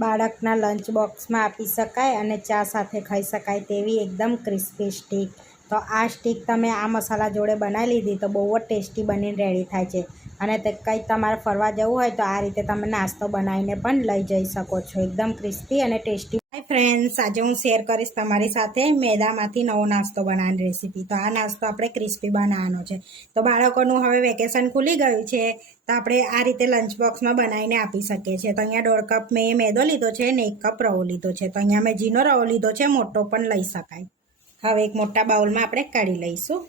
બાળકના લંચ બોક્સમાં આપી શકાય અને ચા સાથે ખાઈ શકાય તેવી એકદમ ક્રિસ્પી સ્ટીક. તો આ સ્ટીક તમે આ મસાલા જોડે બનાવી લીધી તો બહુ જ ટેસ્ટી બનીને રેડી થાય છે. અને તે કંઈ તમારે ફરવા જવું હોય તો આ રીતે તમે નાસ્તો બનાવીને પણ લઈ જઈ શકો છો. એકદમ ક્રિસ્પી અને ટેસ્ટી. હાય ફ્રેન્ડ્સ, આજે હું શેર કરીશ તમારી સાથે મેદામાંથી નવો નાસ્તો બનાવવાની રેસીપી. તો આ નાસ્તો આપણે ક્રિસ્પી બનાવવાનો છે. તો બાળકોનું હવે વેકેશન ખુલી ગયું છે તો આપણે આ રીતે લંચ બોક્સમાં બનાવીને આપી શકીએ છીએ. તો અહીંયા 1.5 કપ મેં મેદો લીધો છે ને 1 કપ રવો લીધો છે. તો અહીંયા મેં ઝીણો રવો લીધો છે, મોટો પણ લઈ શકાય. હવે એક મોટા બાઉલમાં આપણે કાઢી લઈશું.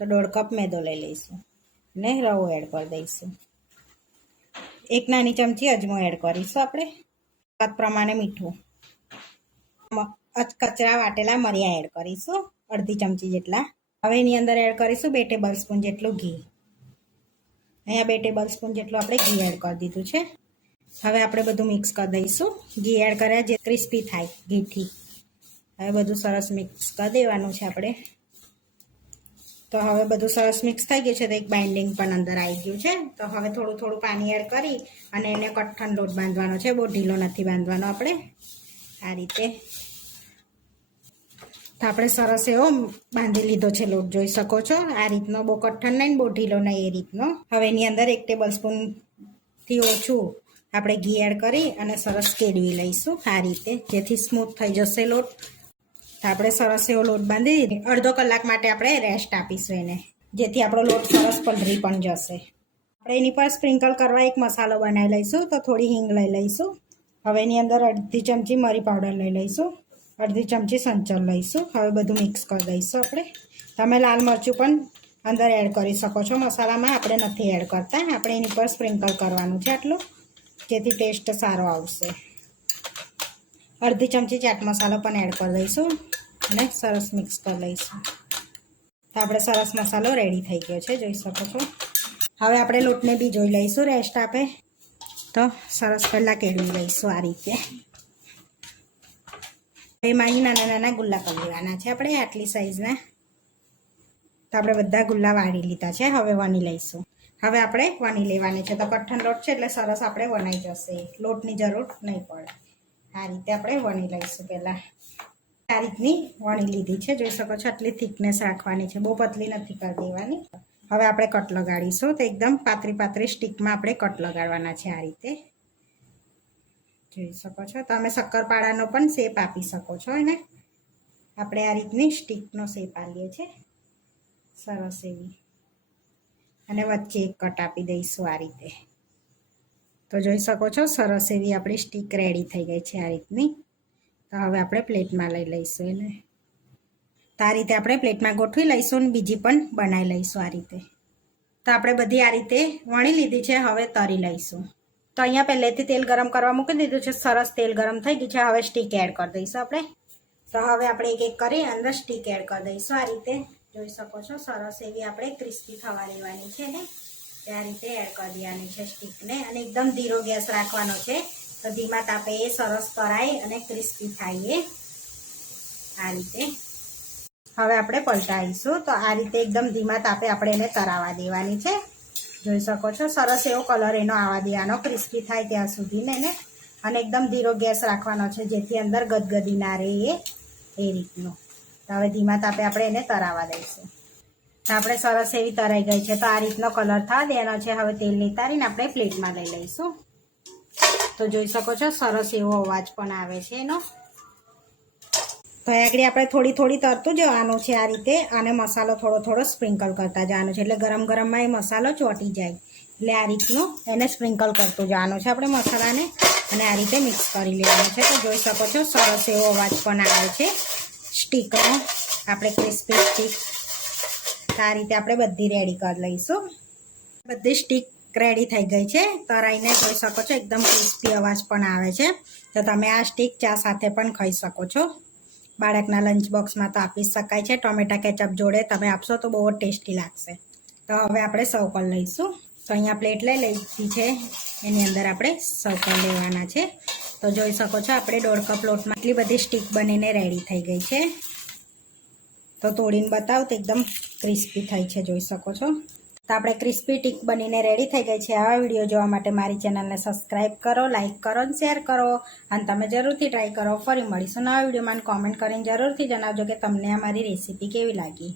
તો 1.5 કપ મેદો લઈ લઈશું ને રવો એડ કરી દઈશું. 1 નાની ચમચી અજમો એડ કરીશું આપણે. સ્વાદ પ્રમાણે મીઠું. કચરા વાટેલા મરિયા એડ કરીશું, અડધી ચમચી જેટલા. હવે એની અંદર એડ કરીશું 2 ટેબલ સ્પૂન જેટલું ઘી. અહીંયા 2 ટેબલ સ્પૂન જેટલું આપણે ઘી એડ કરી દીધું છે. હવે આપણે બધું મિક્સ કરી દઈશું. ઘી એડ કર્યા જે ક્રિસ્પી થાય ઘીથી. હવે બધું સરસ મિક્સ કરી દેવાનું છે આપણે. તો હવે બધું સરસ મિક્સ થઈ ગયું છે. તો એક બાઇન્ડિંગ પણ અંદર આવી ગયું છે. તો હવે થોડું થોડું પાણી એડ કરી અને એને કઠણ લોટ બાંધવાનો છે. બહુ ઢીલો નથી બાંધવાનો આપણે. આ રીતે તો આપણે સરસ એવો બાંધી લીધો છે લોટ, જોઈ શકો છો. આ રીતનો બહુ કઠણ નહીં, બહુ ઢીલો નહીં, એ રીતનો. હવે એની અંદર 1 ટેબલ સ્પૂનથી ઓછું આપણે ઘી એડ કરી અને સરસ કેળવી લઈશું આ રીતે, જેથી સ્મૂથ થઈ જશે લોટ. તો આપણે સરસ એવો લોટ બાંધી અડધો કલાક માટે આપણે રેસ્ટ આપીશું એને, જેથી આપણો લોટ સરસ પલળી પણ જશે. આપણે એની પર સ્પ્રિંકલ કરવા એક મસાલો બનાવી લઈશું. તો થોડી હિંગ લઈ લઈશું. હવે એની અંદર અડધી ચમચી મરી પાવડર લઈ લઈશું, અડધી ચમચી સંચળ લઈશું. હવે બધું મિક્સ કરી દઈશું આપણે. તમે લાલ મરચું પણ અંદર એડ કરી શકો છો મસાલામાં. આપણે નથી એડ કરતા, આપણે એની પર સ્પ્રિંકલ કરવાનું છે આટલું, જેથી ટેસ્ટ સારો આવશે. અડધી ચમચી ચાટ મસાલો પણ એડ કરી દઈશું અને સરસ મિક્સ કરી લઈશું. તો આપણે સરસ મસાલો રેડી થઈ ગયો છે, જોઈ શકો છો. હવે આપણે લોટને બી જોઈ લઈશું રેસ્ટ આપે. તો સરસ પહેલાં કેળવી લઈશું આ રીતે. એમાં નાના નાના ગુલ્લા કરી લેવાના છે આપણે, આટલી સાઈઝના. તો આપણે બધા ગુલ્લા વાળી લીધા છે. હવે વણી લઈશું. હવે આપણે વણી લેવાની છે. તો કઠણ લોટ છે એટલે સરસ આપણે વણાઈ જશે, લોટની જરૂર નહીં પડે. આ રીતે આપણે વણી લઈશું. પહેલાં આ રીતની વણી લીધી છે, જોઈ શકો છો. આટલી થિકનેસ રાખવાની છે, બહુ પતલી નથી કરી દેવાની. હવે આપણે કટ લગાડીશું. તો એકદમ પાતળી પાતળી સ્ટીકમાં આપણે કટ લગાડવાના છે આ રીતે, જોઈ શકો છો. તમે શક્કરપારાનો પણ શેપ આપી શકો છો એને. આપણે આ રીતની સ્ટીકનો શેપ આપીએ છીએ સરસ એવી, અને વચ્ચે એક કટ આપી દઈશું આ રીતે. તો જોઈ શકો છો સરસ એવી આપણી સ્ટીક રેડી થઈ ગઈ છે આ રીતની. તો હવે આપણે પ્લેટમાં લઈ લઈશું એને. તો આ રીતે આપણે પ્લેટમાં ગોઠવી લઈશું અને બીજી પણ બનાવી લઈશું આ રીતે. તો આપણે બધી આ રીતે વણી લીધી છે. હવે તળી લઈશું. તો અહીંયા પહેલેથી તેલ ગરમ કરવા મૂકી દીધું છે. સરસ તેલ ગરમ થઈ ગયું છે. હવે સ્ટીક એડ કરી દઈશું આપણે. તો હવે આપણે એક એક કરી અંદર સ્ટીક એડ કરી દઈશું આ રીતે, જોઈ શકો છો. સરસ એવી આપણે ક્રિસ્પી થવા દેવાની છે ને, આ રીતે એડ કરી દેવાની છે સ્ટીકને. અને એકદમ ધીરો ગેસ રાખવાનો છે. તો ધીમા તાપે એ સરસ તળાય અને ક્રિસ્પી થાય આ રીતે. હવે આપણે પલટાવીશું. તો આ રીતે એકદમ ધીમા તાપે આપણે એને તળાવવા દેવાની છે, જોઈ શકો છો. સરસ એવો કલર એનો આવવા દેવાનો, ક્રિસ્પી થાય ત્યાં સુધીને એને. અને એકદમ ધીરો ગેસ રાખવાનો છે, જેથી અંદર ગદગદી ના રહે એ રીતનું. તો હવે ધીમા તાપે આપણે એને તળાવવા દઈશું. આપણે સરસ એવી તરાઈ ગઈ છે. તો આ રીતનો કલર થવા દેવાનો છે. હવે તેલ નિતારીને આપણે પ્લેટમાં લઈ લઈશું. તો જોઈ શકો છો સરસ એવો અવાજ પણ આવે છે એનો. તો આગળ આપણે થોડી થોડી તરતું જવાનું છે આ રીતે, અને મસાલો થોડો થોડો સ્પ્રિંકલ કરતા જવાનું છે, એટલે ગરમ ગરમમાં એ મસાલો ચોંટી જાય. એટલે આ રીતનું એને સ્પ્રિંકલ કરતું જવાનું છે આપણે મસાલાને, અને આ રીતે મિક્સ કરી લેવાનું છે. તો જોઈ શકો છો સરસ એવો અવાજ પણ આવે છે સ્ટીકનો, આપણે ક્રિસ્પી સ્ટીક. આ રીતે આપણે બધી રેડી કરી લઈશું. બધી સ્ટીક રેડી થઈ ગઈ છે તરાઈને, જોઈ શકો છો. એકદમ ક્રિસ્પી અવાજ પણ આવે છે. તો તમે આ સ્ટીક ચા સાથે પણ ખાઈ શકો છો. બાળકના લંચ બોક્સમાં તો આપી શકાય છે. ટોમેટા કેચઅપ જોડે તમે આપશો તો બહુ જ ટેસ્ટી લાગશે. તો હવે આપણે સર્વ કરી લઈશું. તો અહીંયા પ્લેટ લઈ લીધી છે, એની અંદર આપણે સર્વ કરી લેવાના છે. તો જોઈ શકો છો આપણે 1.5 કપ લોટમાં એટલી બધી સ્ટીક બનીને રેડી થઈ ગઈ છે. તો તોડીને બતાવો તો એકદમ ક્રિસ્પી થઈ છે, જોઈ શકો છો. તો આપણે ક્રિસ્પી ટીક બનીને રેડી થઈ ગઈ છે. આવા વિડીયો જોવા માટે મારી ચેનલને સબસ્ક્રાઈબ કરો, લાઇક કરો અને શેર કરો અને તમે જરૂરથી ટ્રાય કરો. ફરી મળીશું નવા વિડીયોમાં. કોમેન્ટ કરીને જરૂરથી જણાવજો કે તમને અમારી રેસીપી કેવી લાગી.